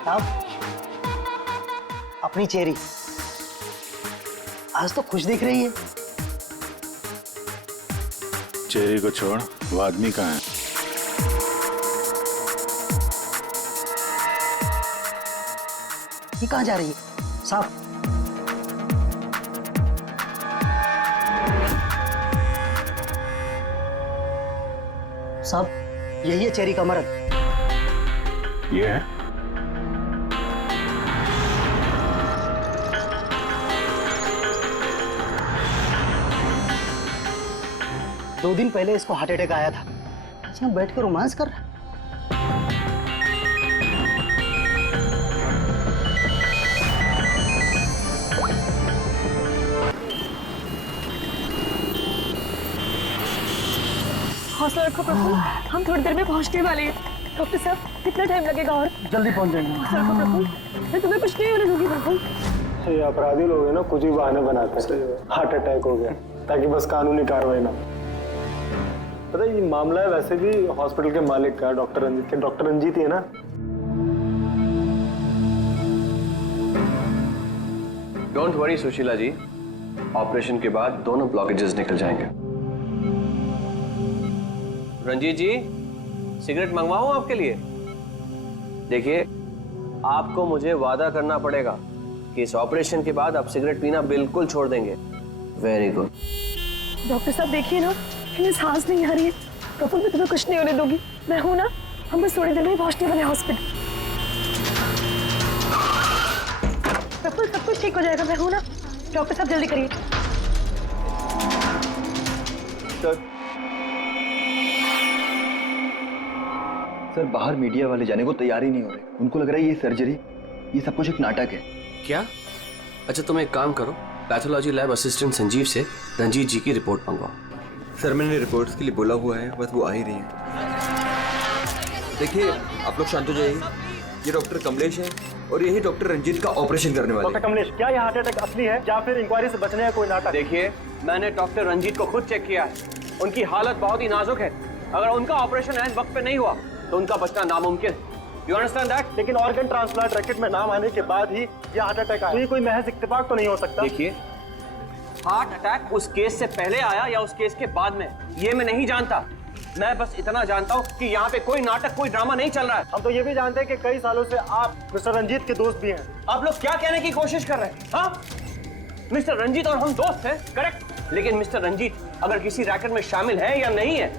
साहब, अपनी चेरी आज तो खुश दिख रही है। चेरी को छोड़, वो आदमी कहाँ है? ये कहाँ जा रही है साहब? साहब, यही है चेरी का मर्द। ये है? दो दिन पहले इसको हार्ट अटैक आया था। यहाँ बैठ कर रोमांस कर रहा है। हौसला रखो प्रफुल्ल, हम थोड़ी देर में पहुंचने वाले हैं। डॉक्टर साहब, कितना टाइम लगेगा और? जल्दी पहुंच जाएंगे। हौसला रखो प्रफुल्ल, मैं तुम्हें कुछ नहीं होने दूंगी प्रफुल्ल। ये अपराधी लोग हैं ना, कुछ भी बहाने बनाते हैं। हार्ट अटैक हो गया ताकि बस कानूनी कार्रवाई ना। पता है ये मामला है वैसे भी हॉस्पिटल के मालिक का, डॉक्टर रंजीत के। डॉक्टर रंजीत ही है ना? Don't worry Sushila ji, operation के बाद दोनों ब्लॉकेजेस निकल जाएंगे। रंजीत जी, सिगरेट मंगवाऊं आपके लिए? देखिए, आपको मुझे वादा करना पड़ेगा कि इस ऑपरेशन के बाद आप सिगरेट पीना बिल्कुल छोड़ देंगे। Very good. डॉक्टर साहब देखिए ना, इन्हें सांस नहीं आ रही है। प्रफुल्ल, मैं तुम्हें कुछ नहीं होने दूंगी। मैं हूं ना, हम बस थोड़ी देर में पहुंचने वाले हॉस्पिटल। प्रफुल्ल, सब कुछ ठीक हो जाएगा, मैं हूं ना। डॉक्टर साहब जल्दी करिए। सर, बाहर मीडिया वाले जाने को तैयार ही नहीं हो रहे। उनको लग रहा है ये सर्जरी, ये सब कुछ एक नाटक है। क्या? अच्छा, तुम एक काम करो, पैथोलॉजी लैब असिस्टेंट संजीव से रंजीत जी की रिपोर्ट मंगवाओ। सर, मैंने रिपोर्ट्स के लिए बोला हुआ है, बस वो आ ही रही है। देखिए, आप लोग शांत हो जाइए। ये डॉक्टर कमलेश है और यही डॉक्टर रंजीत का ऑपरेशन करने वाले। डॉक्टर कमलेश, क्या ये हार्ट अटैक असली है या फिर इंक्वायरी से बचने का कोई नाटक? देखिए, मैंने डॉक्टर रंजीत को खुद चेक किया है। उनकी हालत बहुत ही नाजुक है। अगर उनका ऑपरेशन ऐन वक्त पे नहीं हुआ तो उनका बचना नामुमकिन। You understand that? लेकिन ऑर्गन ट्रांसप्लांट रैकेट में नाम आने के बाद ही ये हार्ट अटैक आया। तो ये कोई महज इत्तेफाक तो नहीं हो सकता। देखिए, हार्ट अटैक उस केस से पहले आया या उस केस के बाद में, ये मैं नहीं जानता। मैं बस इतना जानता हूँ कि यहाँ पे कोई नाटक, कोई ड्रामा नहीं चल रहा है। हम तो ये भी जानते हैं कि कई सालों से आप मिस्टर रंजीत के दोस्त भी हैं। आप लोग क्या कहने की कोशिश कर रहे हैं? हाँ, मिस्टर रंजीत और हम दोस्त हैं, करेक्ट। लेकिन मिस्टर रंजीत अगर किसी रैकेट में शामिल है या नहीं है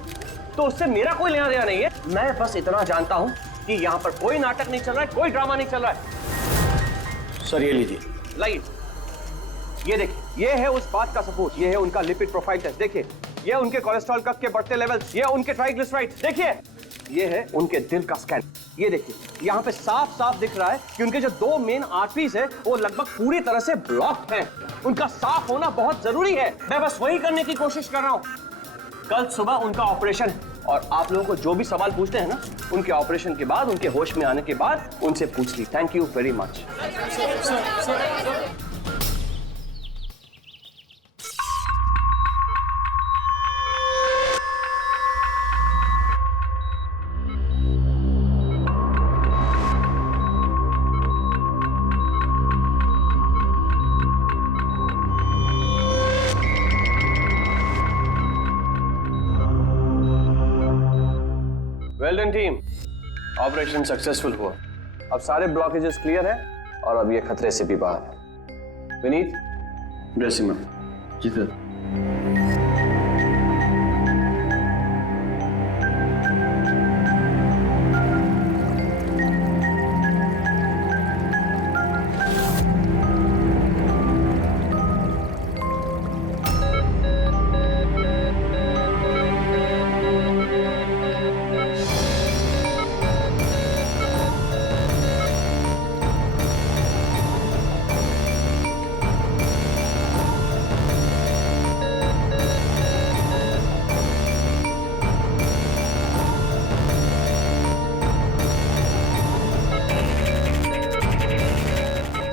तो उससे मेरा कोई लेना देना नहीं है। मैं बस इतना जानता हूँ कि यहाँ पर कोई नाटक नहीं चल रहा है, कोई ड्रामा नहीं चल रहा है। सर, ये लीजिए। लाइए, ये देखिए, ये है उस बात का सबूत। ये है उनका लिपिड प्रोफाइल टेस्ट। देखिए, ये उनके कोलेस्ट्रॉल कप के बढ़ते लेवल्स, ये उनके ट्राइग्लिसराइड। देखिए, ये है उनके दिल का स्कैन। ये देखिए, यहाँ पे साफ साफ दिख रहा है कि उनके जो दो मेन आर्टरीज है वो लगभग पूरी तरह से ब्लॉक्ड हैं। उनका साफ होना बहुत जरूरी है। मैं बस वही करने की कोशिश कर रहा हूँ। कल सुबह उनका ऑपरेशन है और आप लोगों को जो भी सवाल पूछते हैं ना, उनके ऑपरेशन के बाद, उनके होश में आने के बाद उनसे पूछ ली। Thank you very much. Well done team, operation successful हुआ। अब सारे ब्लॉकेजेस क्लियर हैं और अब ये खतरे से भी बाहर है। विनीत, ड्रेसिंग में। जी सर।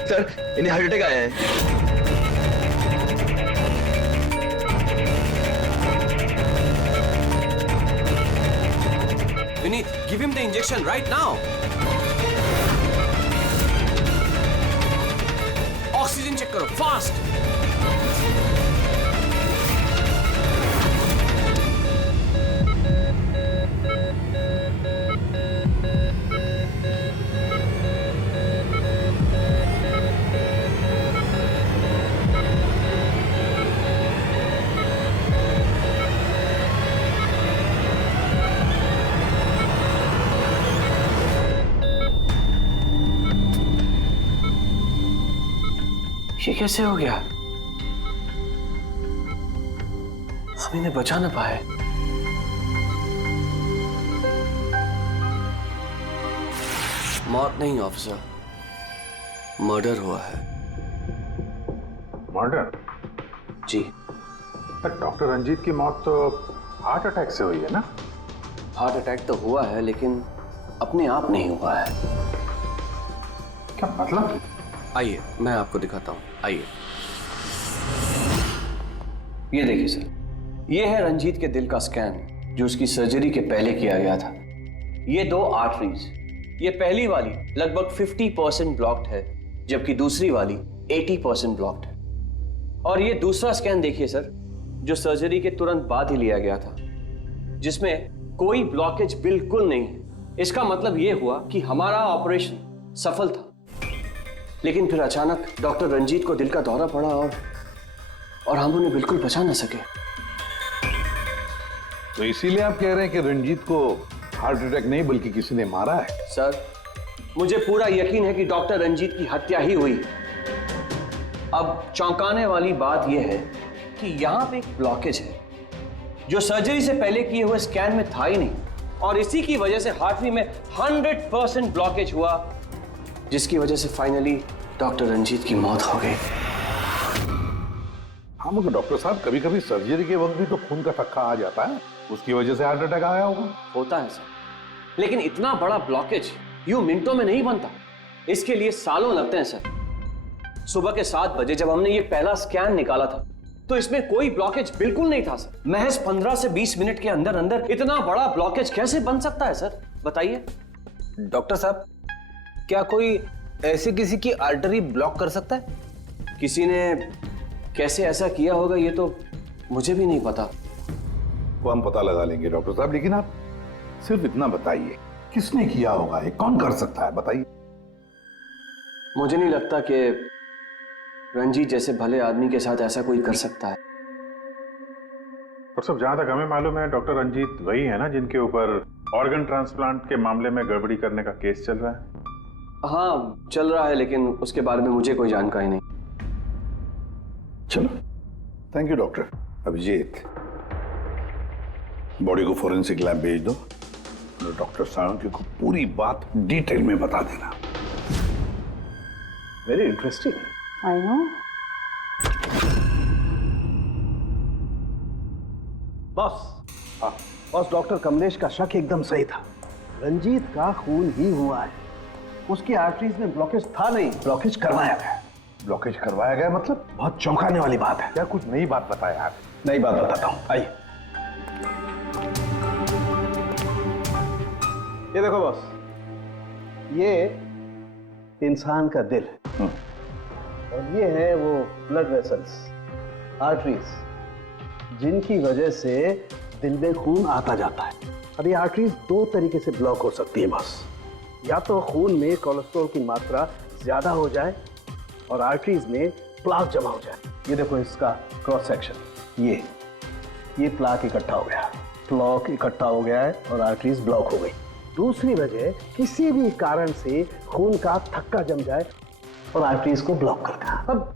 सर, इन्हें हार्ट अटैक आया है। Vineet, give him the injection right now. Check करो फास्ट। ये कैसे हो गया? हम इन्हें बचा ना पाए। मौत नहीं ऑफिसर, मर्डर हुआ है। मर्डर? जी। पर डॉक्टर रंजीत की मौत तो हार्ट अटैक से हुई है ना? हार्ट अटैक तो हुआ है लेकिन अपने आप नहीं हुआ है। क्या मतलब? आइए मैं आपको दिखाता हूं, आइए। ये देखिए सर, ये है रंजीत के दिल का स्कैन जो उसकी सर्जरी के पहले किया गया था। ये दो आर्टरीज, ये पहली वाली लगभग 50% ब्लॉक्ड है जबकि दूसरी वाली 80% ब्लॉक्ड है। और ये दूसरा स्कैन देखिए सर, जो सर्जरी के तुरंत बाद ही लिया गया था, जिसमें कोई ब्लॉकेज बिल्कुल नहीं है। इसका मतलब ये हुआ कि हमारा ऑपरेशन सफल था, लेकिन फिर अचानक डॉक्टर रंजीत को दिल का दौरा पड़ा और हम उन्हें बिल्कुल बचा ना सके। तो इसीलिए आप कह रहे हैं कि रंजीत को हार्ट अटैक नहीं बल्कि किसी ने मारा है? सर, मुझे पूरा यकीन है कि डॉक्टर रंजीत की हत्या ही हुई। अब चौंकाने वाली बात यह है कि यहां पे एक ब्लॉकेज है जो सर्जरी से पहले किए हुए स्कैन में था ही नहीं, और इसी की वजह से हार्टरी में 100% ब्लॉकेज हुआ, जिसकी वजह से फाइनली डॉक्टर रंजीत की मौत हो गई। हाँ मगर डॉक्टर साहब, कभी कभी सर्जरी के वक्त भी तो खून का थक्का आ जाता है, उसकी वजह से हार्ट अटैक आया होगा। होता है सर, लेकिन इतना बड़ा ब्लॉकेज यूं मिनटों में नहीं बनता, इसके लिए सालों लगते हैं सर। सुबह के 7 बजे जब हमने ये पहला स्कैन निकाला था तो इसमें कोई ब्लॉकेज बिल्कुल नहीं था सर। महज 15 से 20 मिनट के अंदर अंदर इतना बड़ा ब्लॉकेज कैसे बन सकता है सर, बताइए। डॉक्टर साहब, क्या कोई ऐसे किसी की आर्टरी ब्लॉक कर सकता है? किसी ने कैसे ऐसा किया होगा ये तो मुझे भी नहीं पता। वो हम पता लगा लेंगे डॉक्टर साहब, लेकिन आप सिर्फ इतना बताइए, किसने किया होगा, ये कौन कर सकता है, बताइए। मुझे नहीं लगता कि रंजीत जैसे भले आदमी के साथ ऐसा कोई कर सकता है। और सब जहां तक हमें मालूम है डॉक्टर रंजीत वही है ना जिनके ऊपर ऑर्गन ट्रांसप्लांट के मामले में गड़बड़ी करने का केस चल रहा है? हाँ चल रहा है, लेकिन उसके बारे में मुझे कोई जानकारी नहीं। चलो, thank you doctor. Abhijeet, body को फोरेंसिक लैब भेज दो और डॉक्टर साळुंखे को पूरी बात डिटेल में बता देना। Very interesting. I know. Boss, हाँ बॉस, डॉक्टर कमलेश का शक एकदम सही था। रंजीत का खून ही हुआ है, उसकी आर्टरीज में ब्लॉकेज था नहीं, ब्लॉकेज करवाया गया। ब्लॉकेज करवाया गया मतलब? बहुत चौंकाने वाली बात है। क्या कुछ नई बात बताया आप? नई बात बताता हूँ, आइए। ये देखो बॉस, ये इंसान का दिल है और ये है वो ब्लड वेसल्स, आर्टरीज, जिनकी वजह से दिल में खून आता जाता है। अब ये आर्टरीज 2 तरीके से ब्लॉक हो सकती है बॉस। या तो खून में कोलेस्ट्रॉल की मात्रा ज्यादा हो जाए और आर्टरीज में प्लाक जमा हो जाए। ये देखो इसका क्रॉस सेक्शन, ये प्लाक इकट्ठा हो गया, प्लाक इकट्ठा हो गया है और आर्टरीज ब्लॉक हो गई। दूसरी वजह, किसी भी कारण से खून का थक्का जम जाए और आर्टरीज को ब्लॉक कर देना। अब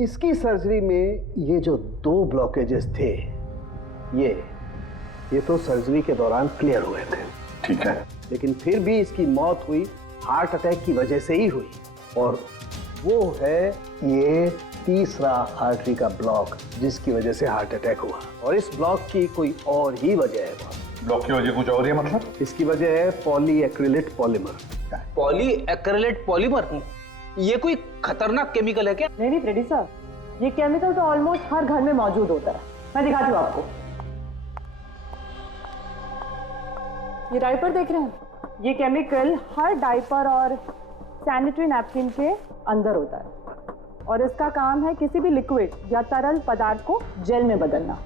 इसकी सर्जरी में ये जो 2 ब्लॉकेजेस थे, ये तो सर्जरी के दौरान क्लियर हुए थे, ठीक है, लेकिन फिर भी इसकी मौत हुई हार्ट अटैक की वजह से ही हुई। और वो है ये तीसरा आर्टरी का ब्लॉक, जिसकी वजह से हार्ट अटैक हुआ। और इस ब्लॉक की कोई और ही वजह है बॉस। ब्लॉक की वजह कुछ और है मतलब? इसकी वजह है पॉलीएक्रिलेट पॉलीमर। Polyacrylate polymer? ये कोई खतरनाक केमिकल है क्या? नहीं फ्रेडी साहब, ये केमिकल तो ऑलमोस्ट हर घर में मौजूद होता है। मैं दिखाती हूँ आपको। ये डायपर देख रहे हैं, ये केमिकल हर डायपर और सैनिटरी नैपकिन के अंदर होता है। और इसका काम है किसी भी लिक्विड या तरल पदार्थ को जेल में बदलना।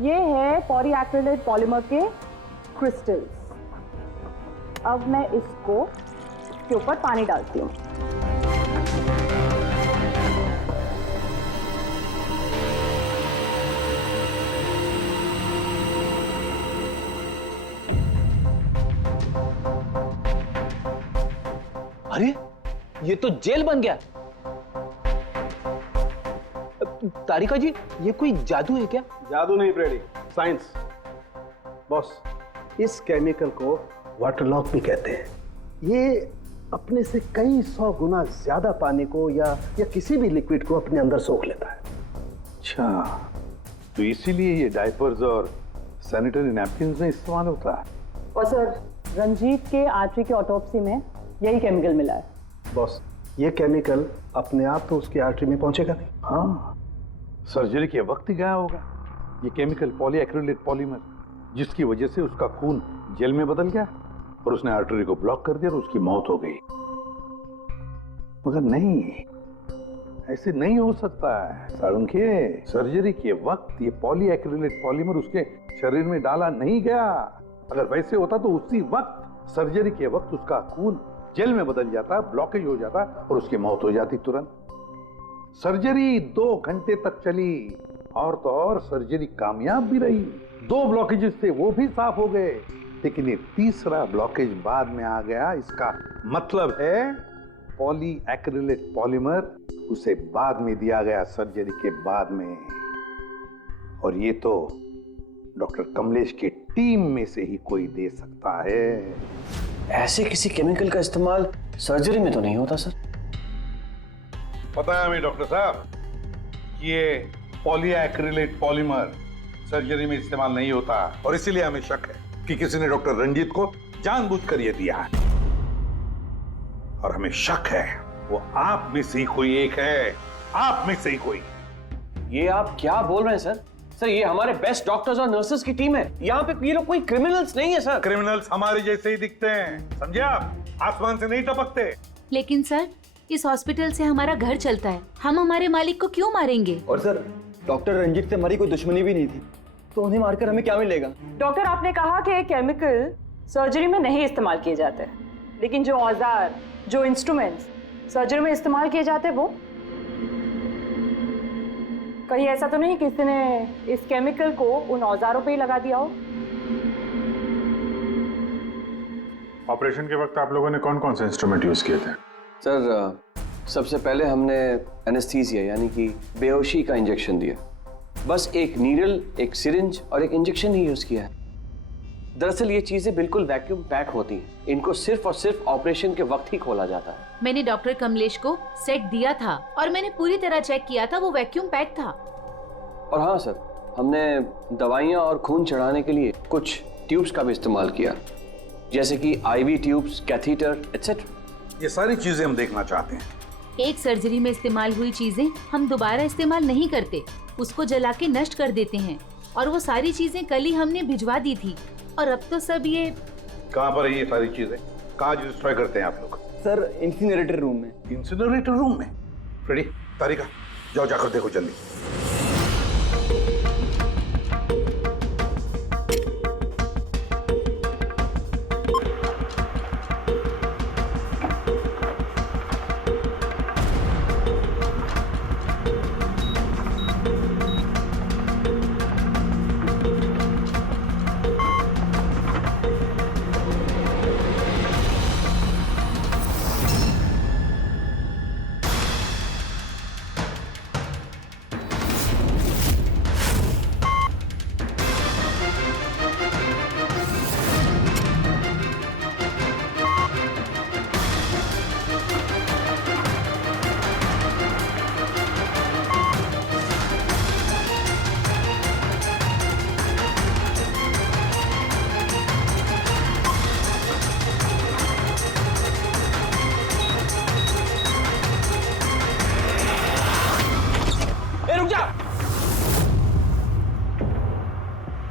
ये है पॉलीएक्रिलेट पॉलीमर के क्रिस्टल्स। अब मैं इसको के ऊपर पानी डालती हूँ। अरे ये तो जेल बन गया। तारिका जी, ये कोई जादू है क्या? जादू नहीं फ्रेडी, साइंस। बॉस, इस केमिकल को वाटर लॉक भी कहते हैं। ये अपने से कई 100 गुना ज्यादा पानी को या किसी भी लिक्विड को अपने अंदर सोख लेता है। अच्छा, तो इसीलिए ये डायपर्स और सैनिटरी नैपकिन में इस्तेमाल होता है। और सर, रंजीत के आर्टरी के ऑटोप्सी में यही केमिकल मिला है। बॉस, ये केमिकल अपने आप तो उसकी आर्टरी में पहुंचेगा नहीं। हाँ, सर्जरी के वक्त ही गया होगा। ये केमिकल पॉलीएक्रिलेट पॉलीमर, जिसकी वजह से उसका खून जेल में बदल गया और उसने आर्टरी को ब्लॉक कर दिया और उसकी मौत हो गई। मगर नहीं, ऐसे नहीं हो सकता है साळुंखे। सर्जरी के वक्त ये पॉलीएक्रिलेट पॉलीमर उसके शरीर में डाला नहीं गया। अगर वैसे होता तो उसी वक्त, सर्जरी के वक्त उसका खून जेल में बदल जाता, ब्लॉकेज हो जाता और उसकी मौत हो जाती तुरंत। सर्जरी 2 घंटे तक चली और तो और सर्जरी कामयाब भी रही। 2 ब्लॉकेजेस थे, वो भी साफ हो गए, लेकिन ये तीसरा ब्लॉकेज बाद में आ गया। इसका मतलब है पॉलीएक्रिलेट पॉलीमर उसे बाद में दिया गया, सर्जरी के बाद में। और ये तो डॉक्टर कमलेश की टीम में से ही कोई दे सकता है। ऐसे किसी केमिकल का इस्तेमाल सर्जरी में तो नहीं होता सर। पता है हमें डॉक्टर साहब, ये पॉलीएक्रिलेट पॉलीमर सर्जरी में इस्तेमाल नहीं होता और इसीलिए हमें शक है कि किसी ने डॉक्टर रंजीत को जानबूझकर ये दिया है। और हमें शक है वो आप में से ही कोई एक है, आप में से ही कोई। ये आप क्या बोल रहे हैं सर? सर, ये हमारे बेस्ट डॉक्टर्स और नर्सेस की टीम है। यहाँ पे ये लोग कोई क्रिमिनल्स नहीं है सर। क्रिमिनल्स हमारे जैसे ही दिखते हैं, समझे आप? आसमान से नहीं टपकते। लेकिन सर, इस हॉस्पिटल से हमारा घर चलता है, हम हमारे मालिक को क्यों मारेंगे? और सर, डॉक्टर रंजीत से हमारी कोई दुश्मनी भी नहीं थी, तो उन्हें मारकर हमें क्या मिलेगा? डॉक्टर, आपने कहा कि केमिकल सर्जरी में नहीं इस्तेमाल किए जाते, लेकिन जो औजार, जो इंस्ट्रूमेंट्स सर्जरी में इस्तेमाल किए जाते वो, कहीं ऐसा तो नहीं किसी ने इस केमिकल को उन औजारों पे ही लगा दिया हो? ऑपरेशन के वक्त आप लोगों ने कौन कौन से इंस्ट्रूमेंट यूज किए थे? सर, सबसे पहले हमने एनेस्थीसिया यानी कि बेहोशी का इंजेक्शन दिया। बस एक नीडल, एक सिरिंज और एक इंजेक्शन ही यूज किया है। दरअसल ये चीजें बिल्कुल वैक्यूम पैक होती हैं। इनको सिर्फ और सिर्फ ऑपरेशन के वक्त ही खोला जाता है। मैंने डॉक्टर कमलेश को सेट दिया था और मैंने पूरी तरह चेक किया था, वो वैक्यूम पैक था। और हाँ सर, हमने दवाइयाँ और खून चढ़ाने के लिए कुछ ट्यूब्स का भी इस्तेमाल किया, जैसे कि IV ट्यूब्स, कैथीटर एटसेट्रा। ये सारी चीजें हम देखना चाहते हैं। एक सर्जरी में इस्तेमाल हुई चीजें हम दोबारा इस्तेमाल नहीं करते, उसको जला के नष्ट कर देते हैं। और वो सारी चीजें कल ही हमने भिजवा दी थी और अब तो सब ये। कहाँ पर है ये सारी चीजें? कहाँ डिस्ट्रॉय करते हैं आप लोग? सर, इंसिनरेटर रूम में। इंसिनरेटर रूम में? फ्रेडी, तारिका, जाओ जाकर देखो जल्दी।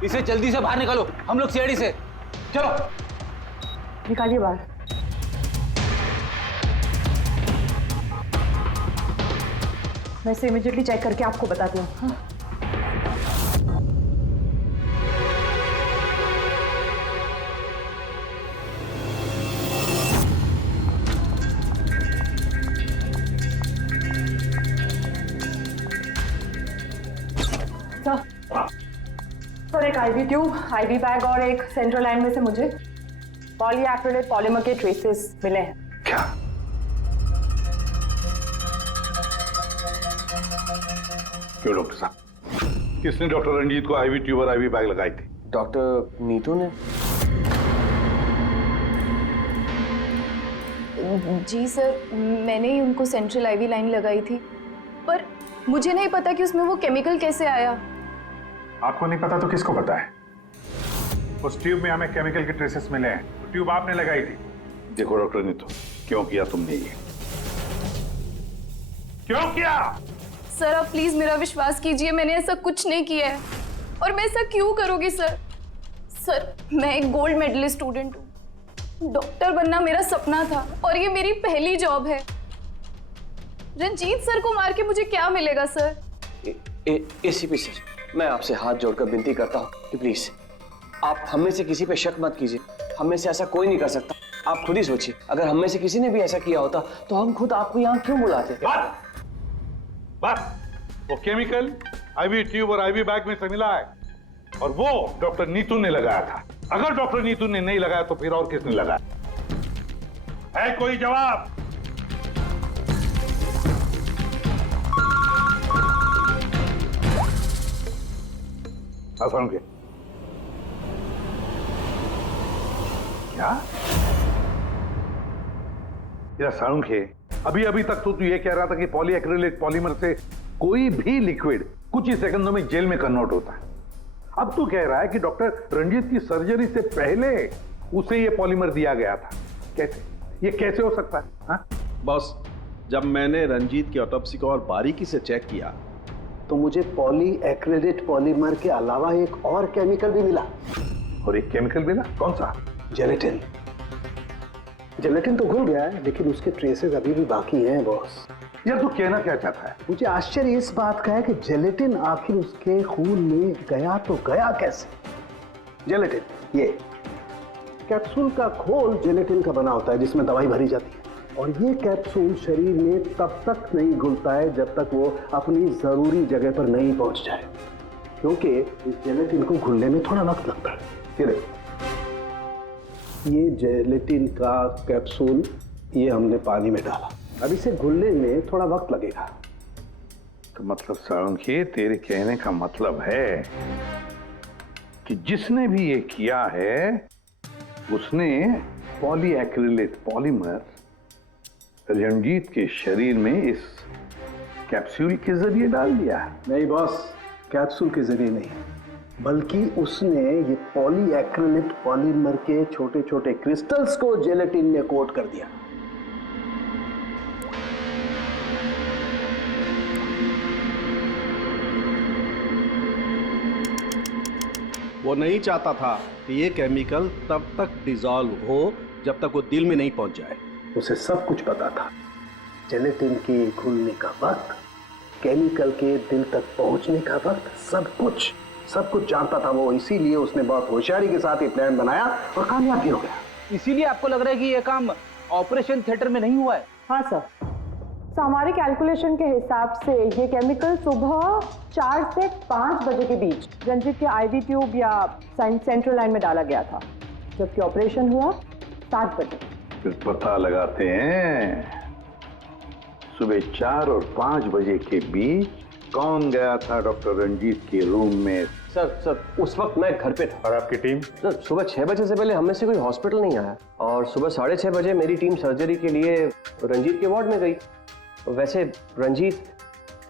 इसे जल्दी से बाहर निकालो, हम लोग सीआईडी से। चलो निकालिए बाहर। मैं इसे इमीडिएटली चेक करके आपको बताती हूँ। हाँ? सर एक आईवी ट्यूब, आईवी बैग और एक सेंट्रल लाइन में से मुझे पॉलीएक्रिलेट पॉलीमर के ट्रेसेस मिले हैं। क्या? क्यों डॉक्टर साहब, किसने डॉक्टर रंजीत को आईवी ट्यूब और आईवी बैग लगाई थी? डॉक्टर नीतू ने। जी सर, मैंने ही उनको सेंट्रल आईवी लाइन लगाई थी, पर मुझे नहीं पता कि उसमें वो केमिकल कैसे आया। आपको नहीं पता तो किसको पता है? उस ट्यूब में हमें केमिकल के ट्रेसेस मिले हैं, तो ट्यूब आपने लगाई थी। देखो डॉक्टर नीतू, क्यों किया तुमने ये? क्यों किया? सर आप प्लीज मेरा विश्वास कीजिए, मैंने ऐसा कुछ नहीं किया है। और मैं ऐसा क्यों करूंगी सर? सर मैं एक गोल्ड मेडलिस्ट स्टूडेंट हूँ, डॉक्टर बनना मेरा सपना था और ये मेरी पहली जॉब है। रंजीत सर को मार के मुझे क्या मिलेगा सर? एसीपी सर, मैं आपसे हाथ जोड़कर विनती करता हूँ कि प्लीज आप हम में से किसी पे शक मत कीजिए। हम में से ऐसा कोई नहीं कर सकता। आप खुद ही सोचिए, अगर हम में से किसी ने भी ऐसा किया होता तो हम खुद आपको यहाँ क्यों बुलाते? बस वो केमिकल आईवी ट्यूब और आईवी बैग में से मिला है और वो डॉक्टर नीतू ने लगाया था। अगर डॉक्टर नीतू ने नहीं लगाया तो फिर और किसने लगाया? है कोई जवाब? के क्या या साळुंखे, अभी अभी तक तो तू ये कह रहा था कि पॉलीएक्रिलेट पॉलीमर से कोई भी लिक्विड कुछ ही सेकंडों में जेल में कन्वर्ट होता है। अब तू कह रहा है कि डॉक्टर रंजीत की सर्जरी से पहले उसे ये पॉलीमर दिया गया था। कैसे? ये कैसे हो सकता है? हाँ? बॉस, जब मैंने रंजीत की ऑटोप्सी को और बारीकी से चेक किया तो मुझे पॉलीएक्रिलेट पॉलीमर के अलावा एक और केमिकल भी मिला। और एक केमिकल मिला? कौन सा? जेलेटिन। जेलेटिन तो घुल गया है, लेकिन उसके ट्रेसेस अभी भी बाकी हैं बॉस। यार तू कहना क्या चाहता है? मुझे आश्चर्य इस बात का है कि जेलेटिन आखिर उसके खून में गया तो गया कैसे? जेलेटिन, ये कैप्सूल का खोल जेलेटिन का बना होता है जिसमें दवाई भरी जाती है, और ये कैप्सूल शरीर में तब तक नहीं घुलता है जब तक वो अपनी जरूरी जगह पर नहीं पहुंच जाए, क्योंकि इस जेलेटिन को घुलने में थोड़ा वक्त लगता है। ये देखो, ये जेलेटिन का कैप्सूल ये हमने पानी में डाला, अब इसे घुलने में थोड़ा वक्त लगेगा। तो मतलब साळुंखे, तेरे कहने का मतलब है कि जिसने भी ये किया है उसने पॉलीएक्रिलेट पॉलीमर रंजीत के शरीर में इस कैप्सूल के जरिए डाल दिया। नहीं बॉस, कैप्सूल के जरिए नहीं, बल्कि उसने ये पॉलीएक्रिलेट पॉलीमर के छोटे छोटे क्रिस्टल्स को जेलेटिन में कोट कर दिया। वो नहीं चाहता था कि ये केमिकल तब तक डिसॉल्व हो जब तक वो दिल में नहीं पहुंच जाए। उसे सब कुछ पता था, जेलेटिन के घुलने का वक्त, केमिकल के दिल तक पहुंचने का वक्त, सब कुछ जानता था वो। इसीलिए उसने बहुत होशियारी के साथ ये प्लान बनाया और कामयाब भी हो गया। इसीलिए आपको लग रहा है कि ये काम ऑपरेशन थिएटर में नहीं हुआ है? हाँ सर, तो हमारे कैलकुलेशन के हिसाब से ये केमिकल सुबह 4 से 5 बजे के बीच रंजीत के आईवी ट्यूब या सेंट्रल लाइन में डाला गया था, जबकि ऑपरेशन हुआ 7 बजे। फिर पता लगाते हैं सुबह 4 और 5 बजे के बीच कौन गया था डॉक्टर रंजीत के रूम में। सर उस वक्त मैं घर पे था। और आपकी टीम? सर सुबह 6 बजे से पहले हम में से कोई हॉस्पिटल नहीं आया, और सुबह 6:30 बजे मेरी टीम सर्जरी के लिए रंजीत के वार्ड में गई। वैसे रंजीत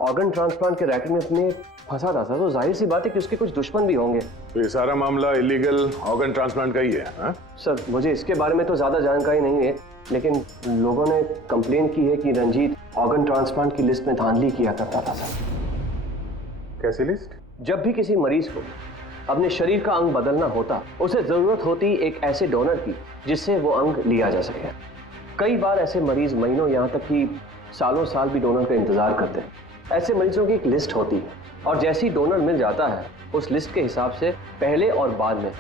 ऑर्गन ट्रांसप्लांट के रैकेट में अपने फंसा था, तो जाहिर सी बात है कि उसके कुछ दुश्मन भी होंगे। तो ये सारा मामला इलीगल ऑर्गन ट्रांसप्लांट का ही है? हाँ? सर मुझे इसके बारे में तो ज्यादा जानकारी नहीं है, लेकिन लोगों ने कंप्लेन की है कि रंजीत ऑर्गन ट्रांसप्लांट की लिस्ट में धांधली किया करता था। सर कैसी लिस्ट? जब भी किसी मरीज को अपने शरीर का अंग बदलना होता, उसे जरूरत होती एक ऐसे डोनर की जिससे वो अंग लिया जा सके। कई बार ऐसे मरीज महीनों, यहाँ तक कि सालों साल भी डोनर का इंतजार करते हैं, ऐसे मरीजों की एक लिस्ट होती है और जैसे ही डोनर मिल जाता है उस लिस्ट के हिसाब से पहले और बाद में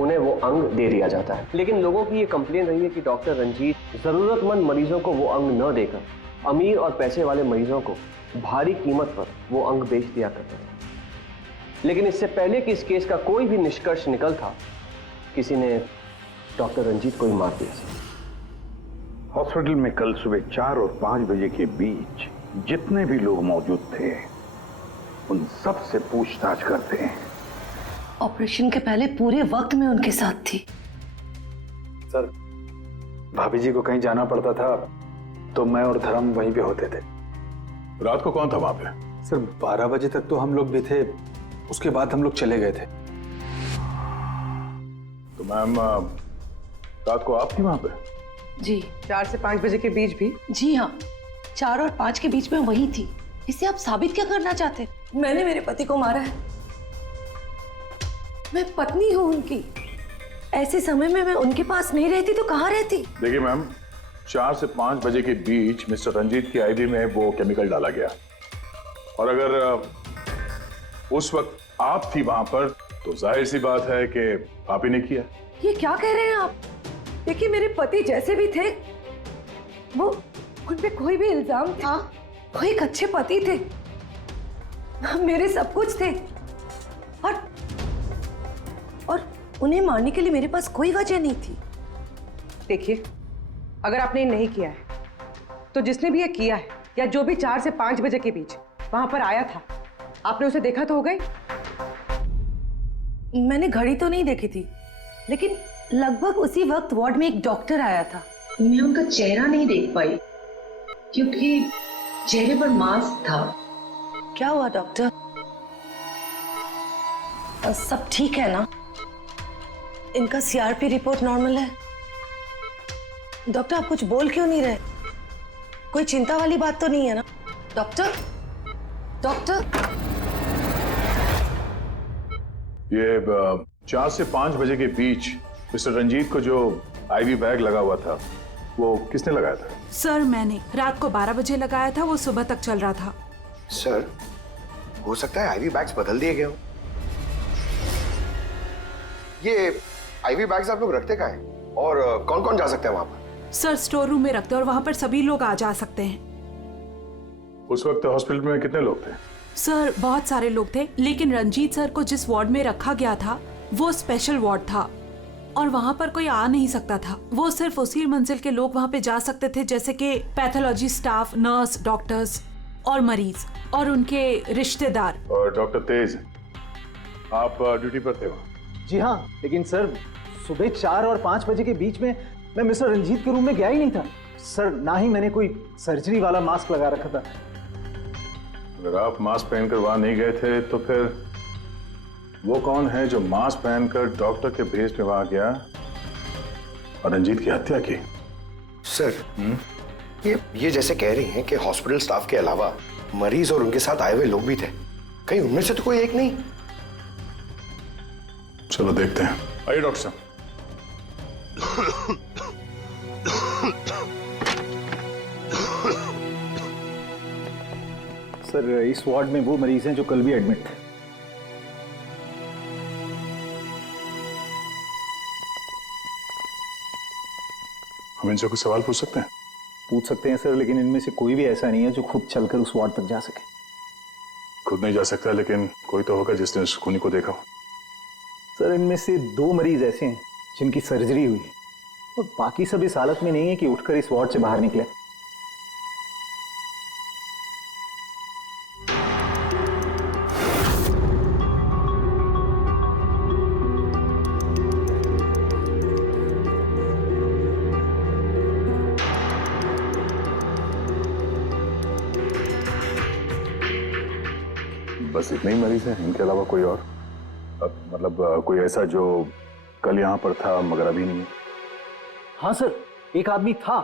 उन्हें वो अंग दे दिया जाता है। लेकिन लोगों की ये कंप्लेन रही है कि डॉक्टर रंजीत जरूरतमंद मरीजों को वो अंग न देकर अमीर और पैसे वाले मरीजों को भारी कीमत पर वो अंग बेच दिया करते थे। लेकिन इससे पहले कि इस केस का कोई भी निष्कर्ष निकल था, किसी ने डॉक्टर रंजीत को ही मार दिया। हॉस्पिटल में कल सुबह 4 और 5 बजे के बीच जितने भी लोग मौजूद थे उन सब से पूछताछ करते हैं। ऑपरेशन के पहले पूरे वक्त में उनके साथ थी। सर, भाभी जी को कहीं जाना पड़ता था तो मैं और धर्म वहीं पे होते थे। रात को कौन था वहां पे? सर 12 बजे तक तो हम लोग भी थे, उसके बाद हम लोग चले गए थे। तो मैम रात को आप थी वहां पे? जी। 4 से 5 बजे के बीच भी? जी हाँ, 4 और 5 के बीच में वही थी। इसे आप साबित क्या करना चाहते? मैंने मेरे पति को मारा है, मैं पत्नी हूँ उनकी। ऐसे समय में मैं उनके पास नहीं रहती तो कहाँ रहती? देखिए मैम, 4 से 5 बजे के बीच मिस्टर रंजीत की आईवी में वो केमिकल डाला गया और अगर उस वक्त आप थी वहां पर तो जाहिर सी बात है कि आप ही ने किया। ये क्या कह रहे हैं आप? देखिए, मेरे पति जैसे भी थे, वो उन पे कोई भी इल्जाम था, वो एक अच्छे पति थे, मेरे सब कुछ थे और उन्हें मारने के लिए मेरे पास कोई वजह नहीं थी। देखिए, अगर आपने ये नहीं किया है तो जिसने भी ये किया है या जो भी 4 से 5 बजे के बीच वहां पर आया था, आपने उसे देखा तो होगा ही। मैंने घड़ी तो नहीं देखी थी, लेकिन लगभग उसी वक्त वार्ड में एक डॉक्टर आया था। मैं उनका चेहरा नहीं देख पाई क्योंकि चेहरे पर मास्क था। क्या हुआ डॉक्टर? सब ठीक है ना? इनका सीआरपी रिपोर्ट नॉर्मल है। डॉक्टर, आप कुछ बोल क्यों नहीं रहे? कोई चिंता वाली बात तो नहीं है ना? Doctor, doctor. ये 4 से 5 बजे के बीच मिस्टर रंजीत को जो आईवी बैग लगा हुआ था वो किसने लगाया था? सर मैंने रात को 12 बजे लगाया था, वो सुबह तक चल रहा था। सर, हो सकता है आईवी बैग्स बदल दिए गए हो। ये आईवी बैग्स आप लोग रखते कहाँ हैं और कौन कौन जा सकता है वहां पर? सर स्टोर रूम में रखते हैं और वहां पर सभी लोग आ जा सकते हैं। उस वक्त हॉस्पिटल में कितने लोग थे? सर बहुत सारे लोग थे, लेकिन रंजीत सर को जिस वार्ड में रखा गया था वो स्पेशल वार्ड था और वहां पर कोई आ नहीं सकता था। वो सिर्फ उसी मंजिल के लोग वहां पे जा सकते थे, जैसे कि पैथोलॉजी स्टाफ, नर्स, डॉक्टर्स और मरीज और उनके रिश्तेदार। और डॉक्टर तेज, आप ड्यूटी पर थे वहाँ? जी हाँ, लेकिन सर सुबह 4 और 5 बजे के बीच में मैं मिस्टर रंजीत के रूम में गया ही नहीं था सर। ना ही मैंने कोई सर्जरी वाला मास्क लगा रखा था। अगर आप मास्क पहनकर वहां नहीं गए थे तो फिर वो कौन है जो मास्क पहनकर डॉक्टर के भेस में वहां गया और रंजीत की हत्या की? सर, ये जैसे कह रही हैं कि हॉस्पिटल स्टाफ के अलावा मरीज और उनके साथ आए हुए लोग भी थे, कहीं उनमें से तो कोई एक नहीं? चलो देखते हैं। आइए डॉक्टर साहब। सर इस वार्ड में वो मरीज हैं जो कल भी एडमिट थे। हम इनसे कुछ सवाल पूछ सकते हैं? पूछ सकते हैं सर, लेकिन इनमें से कोई भी ऐसा नहीं है जो खुद चलकर उस वार्ड तक जा सके। खुद नहीं जा सकता, लेकिन कोई तो होगा जिसने उस खूनी को देखा हो। सर इनमें से 2 मरीज ऐसे हैं जिनकी सर्जरी हुई और बाकी सब इस हालत में नहीं है कि उठकर इस वार्ड से बाहर निकले। बस इतने ही मरीज हैं, इनके अलावा कोई और? मतलब कोई ऐसा जो कल यहाँ पर था मगर अभी नहीं है? हाँ सर, एक आदमी था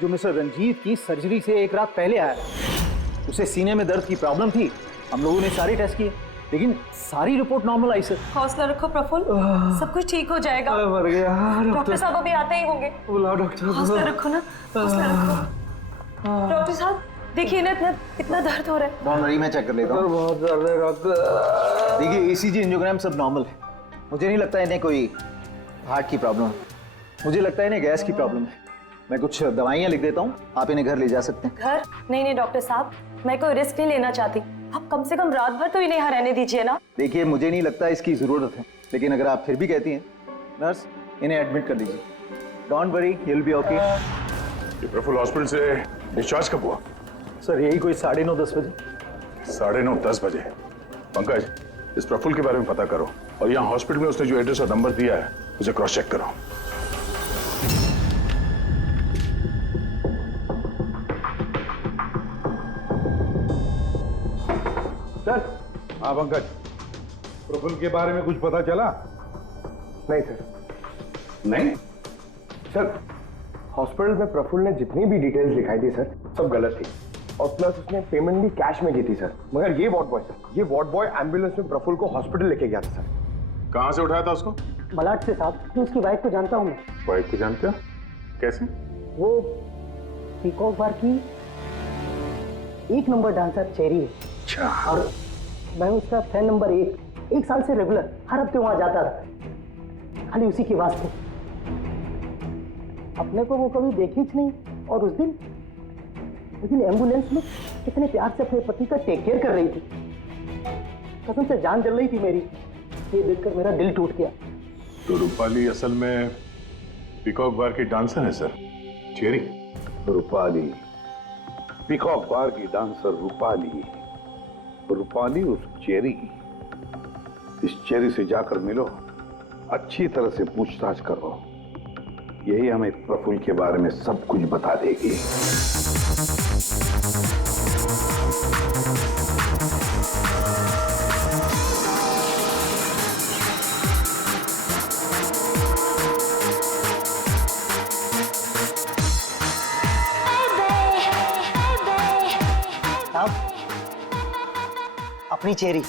जो मिस्टर रंजीत की सर्जरी से 1 रात पहले आया। उसे सीने में दर्द की प्रॉब्लम थी। हम लोगों ने सारे टेस्ट किए, लेकिन सारी रिपोर्ट नॉर्मल आई सर। हौसला रखो प्रफुल्ल, सब कुछ ठीक हो जाएगा। मर गया डॉक्टर साहब अभी आते ही होंगे। बुलाओ डॉक्टर। हौसला रखो ना, हौसला रखो। डॉक्टर साहब, देखिए ना, इतना दर्द हो रहा है। डोंट वरी, मैं चेक कर लेता हूँ। बहुत दर्द है डॉक्टर। देखिए ईसीजी एंजियोग्राम सब नॉर्मल है। मुझे नहीं लगता इन्हें कोई हार्ट की प्रॉब्लम है, मुझे लगता है इन्हें गैस की प्रॉब्लम है। मैं कुछ दवाइयाँ लिख देता हूँ, आप इन्हें घर ले जा सकते हैं। घर? नहीं डॉक्टर साहब, मैं कोई रिस्क नहीं लेना चाहती। आप कम से कम रात भर तो इन्हें यहाँ रहने दीजिए ना। देखिए मुझे नहीं लगता इसकी जरूरत है, लेकिन अगर आप फिर भी कहती हैं, नर्स इन्हें एडमिट कर लीजिए। Don't worry, he will be okay. ये प्रफुल्ल हॉस्पिटल से डिस्चार्ज कब हुआ? सर यही कोई 9:30-10 बजे। 9:30-10 बजे। पंकज, इस प्रफुल्ल के बारे में पता करो और यहाँ हॉस्पिटल में उसने जो एड्रेस और नंबर दिया है उसे क्रॉस चेक करो। सर। हाँ पंकज, प्रफुल्ल के बारे में कुछ पता चला? नहीं सर। नहीं सर, हॉस्पिटल में प्रफुल्ल ने जितनी भी डिटेल्स लिखाई थी सर, सब गलत थी और प्लस उसने पेमेंट भी कैश में की थी सर। मगर ये वार्ड बॉय सर, ये वार्ड बॉय एम्बुलेंस में प्रफुल्ल को हॉस्पिटल लेके गया था सर। कहाँ से उठाया था उसको? मलाड से साहब। मैं उसकी वाइफ को जानता हूँ। मैं वाइफ को जानते हो? कैसे? वो पीकॉक बार की 1 नंबर डांसर चेरी है। अच्छा। और मैं उसका फैन नंबर 1 साल से रेगुलर हर हफ्ते वहां जाता था, खाली उसी के वास्ते। अपने को वो कभी देखी ही नहीं। और उस दिन एम्बुलेंस में कितने प्यार से अपने पति का टेक केयर कर रही थी। कसम से जान जल रही थी मेरी। ये देखकर मेरा दिल टूट गया। तो रूपाली असल में पीकॉक बार की डांसर है सर, चेरी। रूपाली पीकॉक बार की डांसर रूपाली। रूपाली उस चेरी। इस चेरी से जाकर मिलो, अच्छी तरह से पूछताछ करो, यही हमें प्रफुल्ल के बारे में सब कुछ बता देगी। अपनी चेरी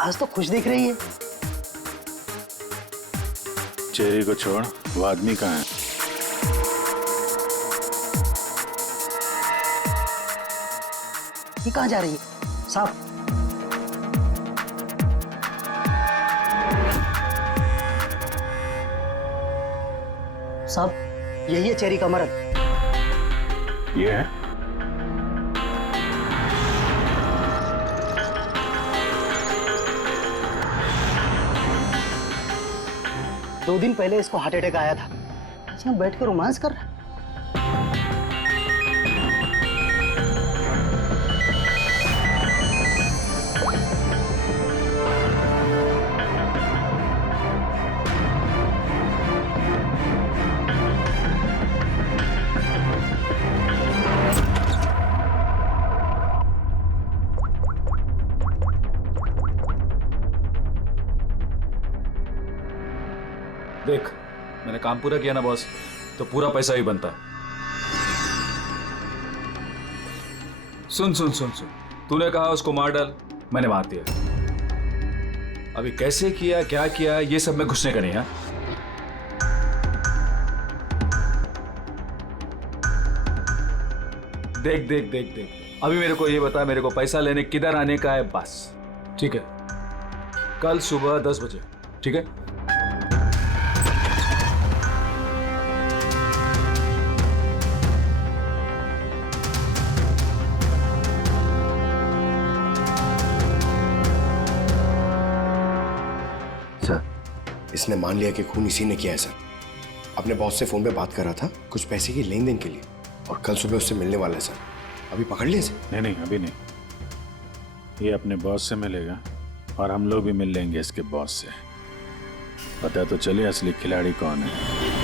आज तो खुश दिख रही है। चेरी को छोड़, वो आदमी कहाँ है? ये कहाँ जा रही है साहब? साहब यही है चेरी का मर्द। ये है? दो दिन पहले इसको हार्ट अटैक आया था। इसमें बैठ कर रोमांस कर रहा है। देख, मैंने काम पूरा किया ना बॉस, तो पूरा पैसा ही बनता है। सुन सुन सुन सुन, तूने कहा उसको मार डाल, मैंने मार दिया। अभी कैसे किया, क्या किया, ये सब में घुसने का नहीं है। देख देख देख देख, अभी मेरे को ये बता, मेरे को पैसा लेने किधर आने का है बस, ठीक है? कल सुबह 10 बजे, ठीक है? इसने मान लिया कि खून इसी ने किया है सर। अपने बॉस से फोन पे बात कर रहा था कुछ पैसे की लेन देन के लिए, और कल सुबह उससे मिलने वाला है सर। अभी पकड़ लिया इसे? नहीं नहीं, अभी नहीं। ये अपने बॉस से मिलेगा और हम लोग भी मिल लेंगे इसके बॉस से। पता तो चले असली खिलाड़ी कौन है।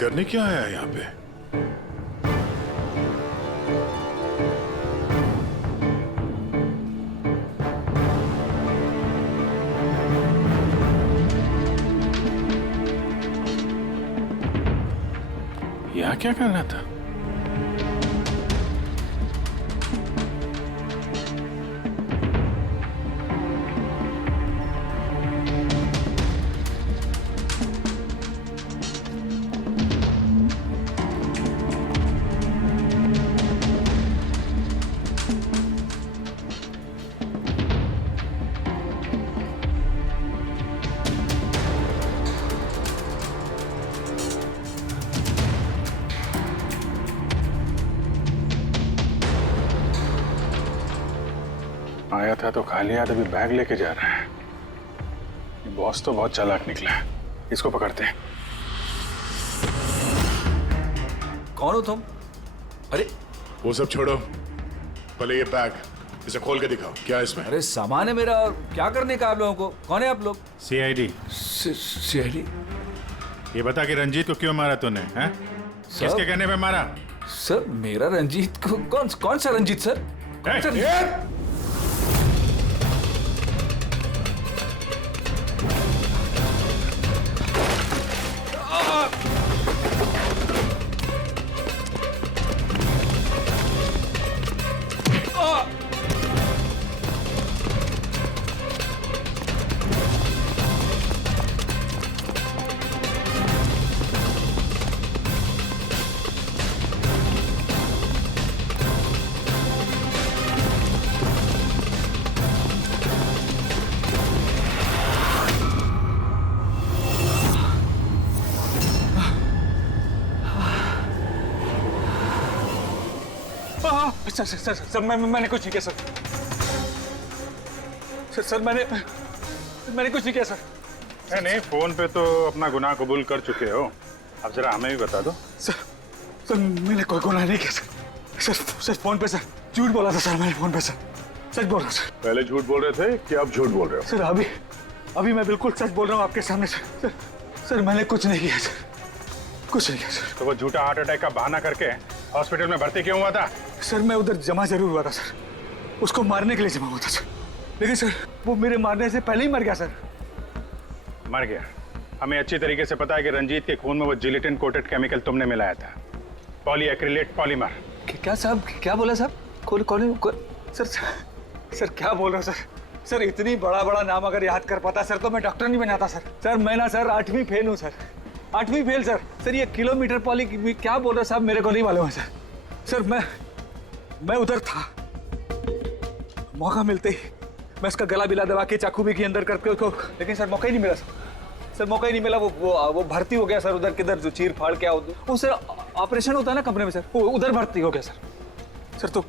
करने क्या आया यहाँ पे? यहाँ क्या करना था? आया था तो खा लिया, अभी बैग लेके जा रहा है। ये बॉस तो बहुत चालाक निकला है। इसको पकड़ते हैं। कौन हो तुम? अरे वो सब छोड़ो, पहले ये बैग इसे खोल के दिखाओ, क्या है इसमें? अरे सामान है मेरा, क्या करने का आप लोगों को? कौन है आप लोग? सीआईडी। सीआईडी? ये बता कि रंजीत को क्यों मारा तूने? हैं? किसके कहने पे मारा? सर मेरा रंजीत को कौन सा रंजीत सर? कौन सा रंजीत? सर मैंने कुछ नहीं किया सर मैंने कुछ नहीं किया सर। नहीं, फोन पे तो अपना गुनाह कबूल कर चुके हो, अब जरा हमें भी बता दो। सर मैंने कोई गुनाह नहीं किया सर फोन पे सर झूठ बोला था सर, मैंने फोन पे सच बोल रहा हूँ सर। पहले झूठ बोल रहे थे कि अब झूठ बोल रहे हो? सर अभी मैं बिल्कुल सच बोल रहा हूँ आपके सामने सर मैंने कुछ नहीं किया सर, कुछ नहीं किया सर। तो वो झूठा हार्ट अटैक का बहाना करके हॉस्पिटल में भर्ती क्यों हुआ था? सर मैं उधर जमा जरूर हुआ था सर, उसको मारने के लिए जमा हुआ था सर, लेकिन सर वो मेरे मारने से पहले ही मर गया सर। मर गया? हमें अच्छी तरीके से पता है कि रंजीत के खून में वो जिलेटिन कोटेड केमिकल तुमने मिलाया था, पॉलीएक्रिलेट पॉलीमर। क्या साहब, क्या बोला साहब? सर क्या बोल रहे हो सर? इतनी बड़ा नाम अगर याद कर पाता सर तो मैं डॉक्टर नहीं बनाता सर। मैं ना सर 8वीं फेल हूँ सर, 8वीं फेल सर। ये किलोमीटर पॉली क्या बोल रहे हो साहब, मेरे को नहीं मालूम है सर। मैं उधर था, मौका मिलते ही मैं उसका गला बिला दबा के चाकू भी के अंदर करके उसको, लेकिन सर मौका ही नहीं मिला सर मौका ही नहीं मिला। वो भर्ती हो गया सर उधर, किधर जो चीर फाड़ क्या वो सर ऑपरेशन होता है ना कमरे में सर, वो उधर भर्ती हो गया सर। तो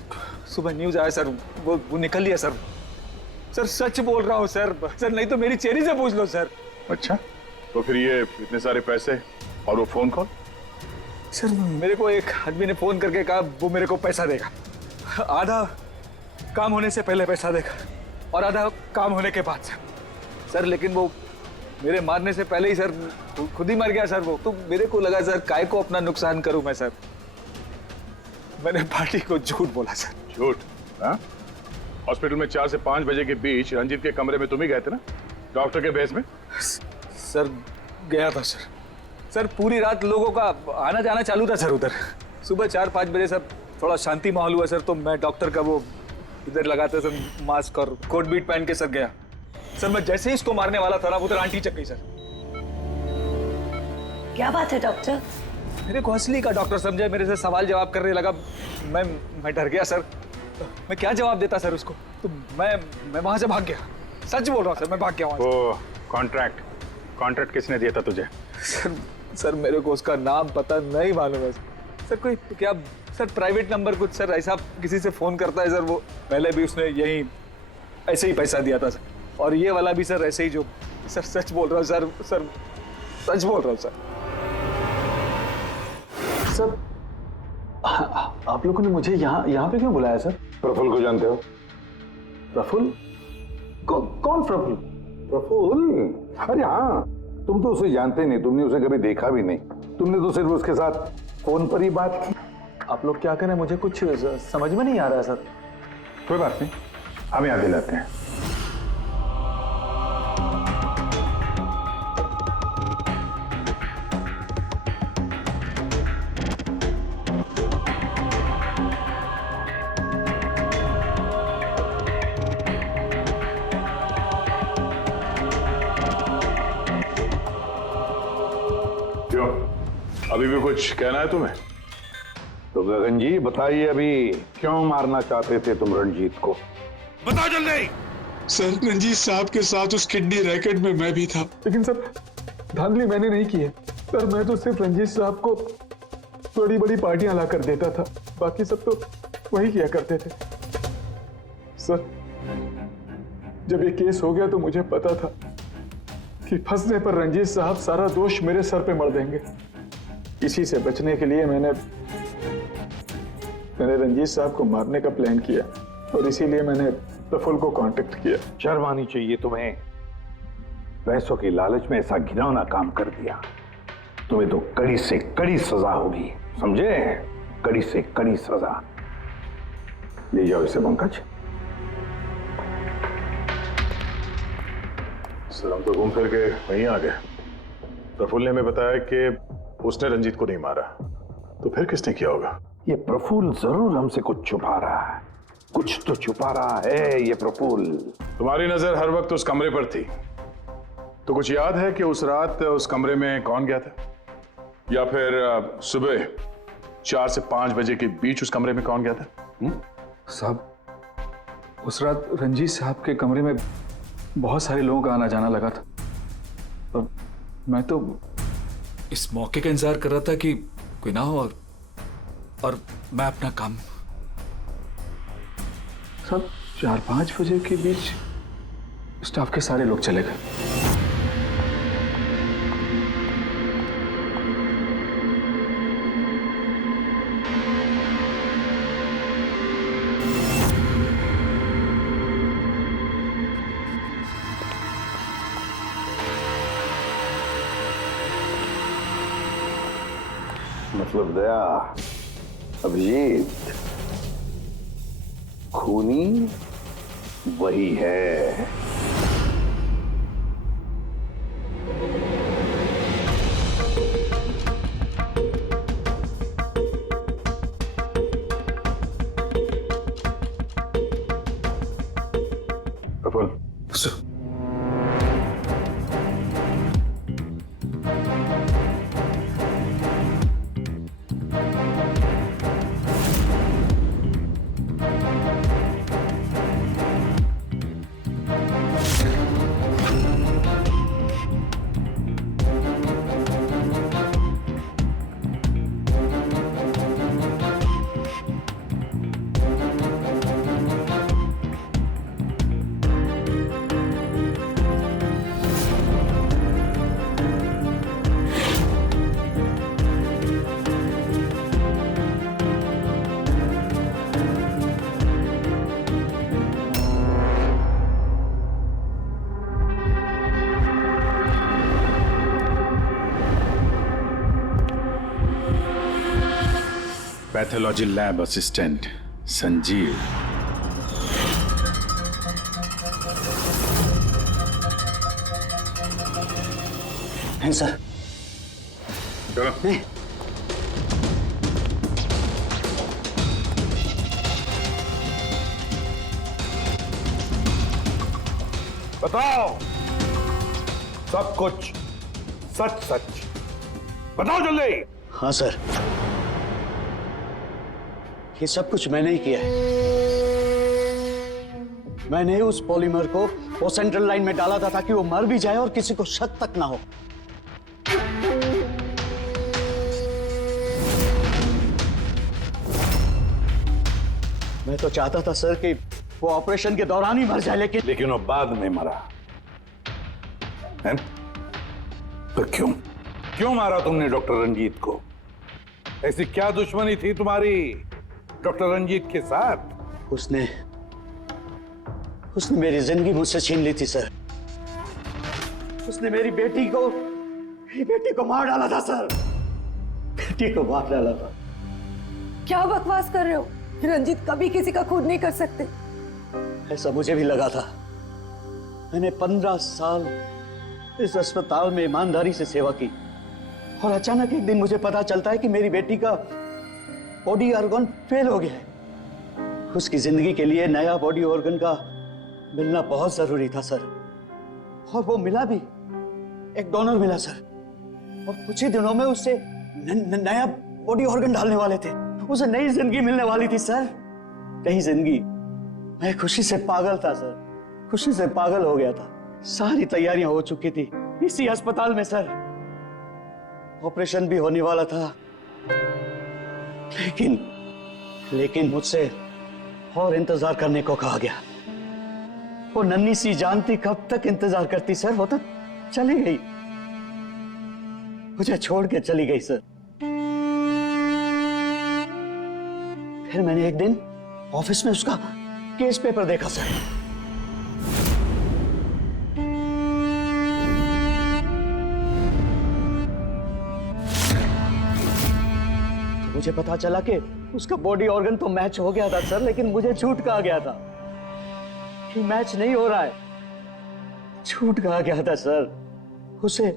सुबह न्यूज आया सर, वो निकल लिया सर। सच बोल रहा हूँ सर, नहीं तो मेरी चेरी से पूछ लो सर। अच्छा, तो फिर ये इतने सारे पैसे और वो फोन कॉल? सर मेरे को एक आदमी ने फोन करके कहा वो मेरे को पैसा देगा, आधा काम होने से पहले पैसा देगा और आधा काम होने के बाद सर। लेकिन वो मेरे मारने से पहले ही सर खुद ही मर गया सर। वो तो मेरे को लगा सर काय को अपना नुकसान करूं मैं सर, मैंने पार्टी को झूठ बोला सर। झूठ? हाँ, हॉस्पिटल में 4 से 5 बजे के बीच रंजीत के कमरे में तुम ही गए थे ना, डॉक्टर के भेस में? सर गया था सर पूरी रात लोगों का आना जाना चालू था सर उधर। सुबह 4-5 बजे सर थोड़ा शांति माहौल हुआ सर, तो मैं डॉक्टर का वो इधर लगाते सर मास्क और कोट बीट पहन के सर गया सर। मैं जैसे ही इसको मारने वाला था ना उधर आंटी चक गई सर। क्या बात है डॉक्टर? मेरे को असली का डॉक्टर समझे, मेरे से सवाल जवाब करने लगा। मैं डर गया सर, मैं क्या जवाब देता सर उसको, तो मैं वहां से भाग गया। सच बोल रहा हूँ सर, मैं भाग गया वहां से। वो कॉन्ट्रैक्ट किसने दिया था तुझे? सर मेरे को उसका नाम पता नहीं मालूम है सर। कोई क्या सर प्राइवेट नंबर कुछ सर ऐसा किसी से फोन करता है सर। वो पहले भी उसने यही ऐसे ही पैसा दिया था सर, और ये वाला भी सर ऐसे ही जो सर। सच बोल रहा हूँ सर, सच बोल रहा हूँ सर। आप लोगों ने मुझे यहाँ पे क्यों बुलाया सर? प्रफुल्ल को जानते हो? प्रफुल्ल? कौन प्रफुल्ल? प्रफुल्ल? अरे हाँ, तुम तो उसे जानते नहीं, तुमने उसे कभी देखा भी नहीं, तुमने तो सिर्फ उसके साथ फोन पर ही बात की। आप लोग क्या करें, मुझे कुछ समझ में नहीं आ रहा सर। कोई बात नहीं, हम यहाँ दिलाते हैं। क्यों, अभी भी कुछ कहना है तुम्हें? तो गगन जी बताइए, अभी क्यों मारना चाहते थे तुम रंजीत को? बताओ जल्दी। सर, रंजीत साहब के साथ उस किडनी रैकेट में मैं भी था, लेकिन सर धांधली मैंने नहीं की है। सर मैं तो सिर्फ रंजीत साहब को बड़ी बड़ी पार्टियां ला कर देता था, बाकी सब तो वही किया करते थे। सर जब ये केस हो गया तो मुझे पता था कि फंसने पर रंजीत साहब सारा दोष मेरे सर पे मढ़ देंगे। इसी से बचने के लिए मैंने रंजीत साहब को मारने का प्लान किया और इसीलिए मैंने प्रफुल्ल को कांटेक्ट किया। शर्म आनी चाहिए तुम्हें, पैसों की लालच में ऐसा घिनौना काम कर दिया। तुम्हें तो कड़ी से कड़ी सजा होगी, समझे? कड़ी से कड़ी सजा। ले जाओ इसे पंकज। सर हम तो घूम फिर के वहीं आ गए। प्रफुल्ल ने हमें बताया कि उसने रंजीत को नहीं मारा, तो फिर किसने किया होगा? ये प्रफुल्ल जरूर हमसे कुछ छुपा रहा है, कुछ तो छुपा रहा है ये प्रफुल्ल। तुम्हारी नजर हर वक्त उस कमरे पर थी, तो कुछ याद है कि उस रात उस कमरे में कौन गया था, या फिर सुबह 4 से 5 बजे के बीच उस कमरे में कौन गया था? साहब, उस रात रंजीत साहब के कमरे में बहुत सारे लोगों का आना जाना लगा था, और मैं तो इस मौके का इंतजार कर रहा था कि कोई ना हो और मैं अपना काम। सब 4-5 बजे के बीच स्टाफ के सारे लोग चले गए। मतलब दया, अभिजीत, खूनी वही है। Praful, pathology lab assistant Sanjeev. हैं सर? चलो। बताओ सब कुछ, सच सच बताओ जल्दी। हाँ सर, ये सब कुछ मैंने ही किया है। मैंने ही उस पॉलीमर को वो सेंट्रल लाइन में डाला था ताकि वो मर भी जाए और किसी को शक तक ना हो। मैं तो चाहता था सर कि वो ऑपरेशन के दौरान ही मर जाए, लेकिन वो बाद में मरा है? तो क्यों मारा तुमने डॉक्टर रंजीत को? ऐसी क्या दुश्मनी थी तुम्हारी डॉक्टर रंजीत के साथ? उसने मेरी जिंदगी मुझसे छीन ली थी सर। उसने मेरी बेटी को मेरी बेटी को मार डाला था सर, बेटी को मार डाला था। क्या बकवास कर रहे हो? रंजीत कभी किसी का खून नहीं कर सकते। ऐसा मुझे भी लगा था। मैंने 15 साल इस अस्पताल में ईमानदारी से सेवा की और अचानक एक दिन मुझे पता चलता है कि मेरी बेटी का बॉडी ऑर्गन फेल हो गया है। उसकी जिंदगी के लिए नया बॉडी ऑर्गन का मिलना बहुत जरूरी था सर, और वो मिला भी। एक डोनर मिला सर, और कुछ ही दिनों में उससे नया बॉडी ऑर्गन डालने वाले थे। उसे नई जिंदगी मिलने वाली थी सर, नई जिंदगी। मैं खुशी से पागल था सर, खुशी से पागल हो गया था। सारी तैयारियां हो चुकी थी इसी अस्पताल में सर, ऑपरेशन भी होने वाला था। लेकिन मुझसे और इंतजार करने को कहा गया। वो नन्ही सी जानती कब तक इंतजार करती सर, वो तो चली गई, मुझे छोड़ के चली गई सर। फिर मैंने एक दिन ऑफिस में उसका केस पेपर देखा सर। तो मुझे पता चला कि उसका बॉडी ऑर्गन तो मैच हो गया था सर, लेकिन मुझे झूठ कहा गया था कि मैच नहीं हो रहा है। झूठ कहा गया था सर, उसे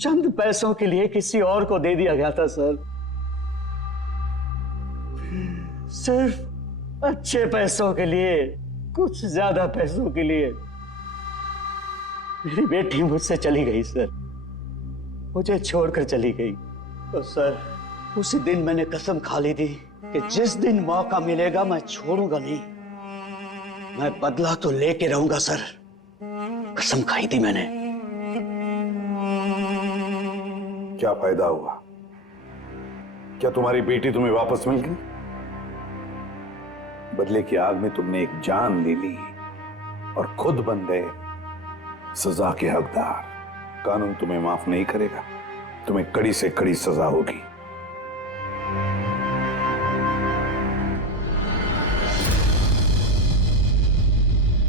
चंद पैसों के लिए किसी और को दे दिया गया था सर, सिर्फ अच्छे पैसों के लिए, कुछ ज्यादा पैसों के लिए। मेरी बेटी मुझसे चली गई सर, मुझे छोड़कर चली गई। तो सर उसी दिन मैंने कसम खा ली थी कि जिस दिन मौका मिलेगा मैं छोड़ूंगा नहीं, मैं बदला तो लेके रहूंगा सर, कसम खाई थी मैंने। क्या फायदा हुआ? क्या तुम्हारी बेटी तुम्हें वापस मिल गई? बदले की आग में तुमने एक जान ले ली और खुद बन गए सजा के हकदार। कानून तुम्हें माफ नहीं करेगा, तुम्हें कड़ी से कड़ी सजा होगी।